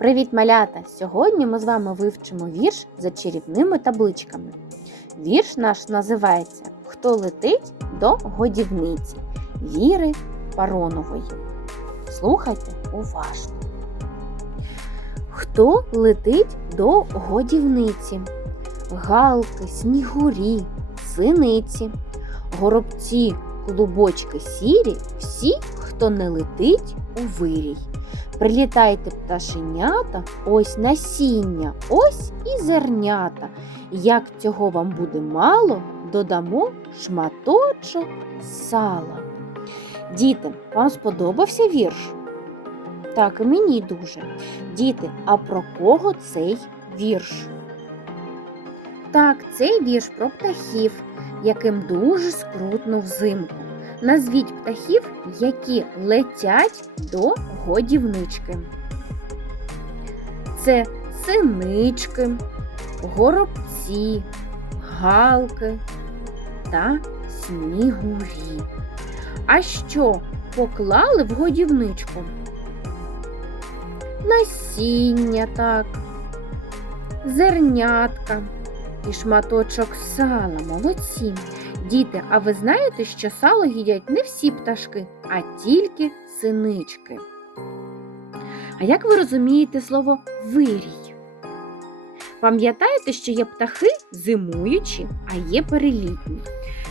Привіт, малята! Сьогодні ми з вами вивчимо вірш за чарівними табличками. Вірш наш називається Хто летить до годівниці Віри Паронової. Слухайте уважно. Хто летить до годівниці? Галки, снігурі, синиці, горобці, клубочки сірі, всі, хто не летить у вирій. Прилітайте пташенята, ось насіння, ось і зернята. Як цього вам буде мало, додамо шматочок сала. Діти, вам сподобався вірш? Так, і мені дуже. Діти, а про кого цей вірш? Так, цей вірш про птахів, яким дуже скрутно взимку. Назвіть птахів, які летять до годівнички. Це синички, горобці, галки та снігурі. А що поклали в годівничку? Насіння так, зернятка і шматочок сала. Молодці. Діти, а ви знаєте, що сало їдять не всі пташки, а тільки синички. А як ви розумієте слово вирій? Пам'ятаєте, що є птахи зимуючі, а є перелітні.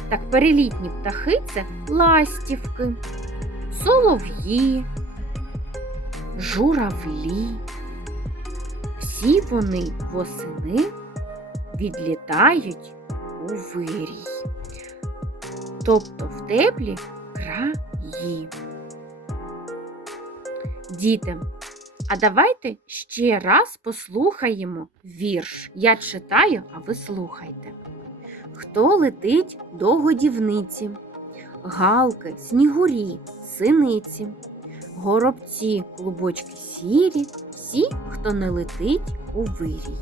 Так, перелітні птахи це ластівки, солов'ї, журавлі. Всі вони восени відлітають у вирій тобто в теплі краї. Діти, а давайте ще раз послухаємо вірш. Я читаю, а ви слухайте. Хто летить до годівниці? Галки, снігурі, синиці, горобці, клубочки сірі, всі, хто не летить у вирій.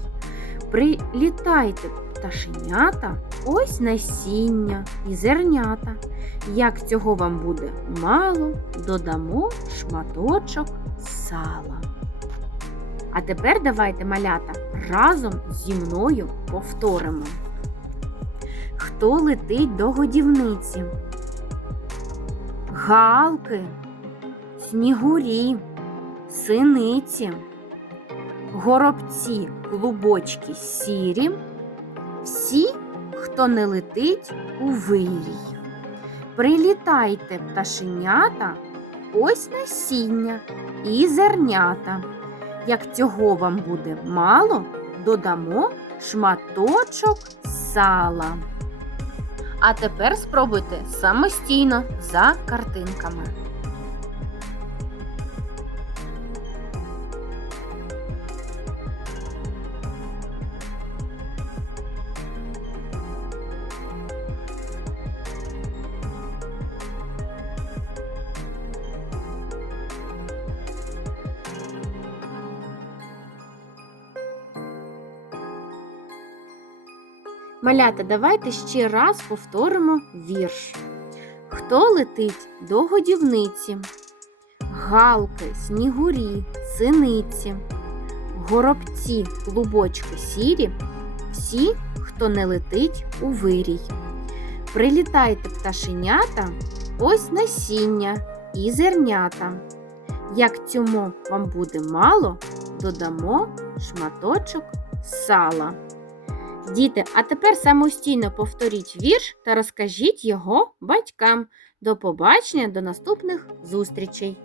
Прилітайте, пташенята, ось насіння і зернята. Як цього вам буде мало, додамо шматочок сала. А тепер давайте малята разом зі мною повторимо. Хто летить до годівниці? Галки, снігурі, синиці, горобці, клубочки сірі, всі, хто не летить у вирій. Прилітайте, пташенята, ось насіння і зернята. Як цього вам буде мало, додамо шматочок сала. А тепер спробуйте самостійно за картинками. Малята, давайте ще раз повторимо вірш. Хто летить до годівниці? Галки, снігурі, синиці, горобці, клубочки сірі, всі, хто не летить у вирій. Прилітайте пташенята, ось насіння і зернята. Як цьому вам буде мало, додамо шматочок сала. Діти, а тепер самостійно повторіть вірш та розкажіть його батькам. До побачення, до наступних зустрічей!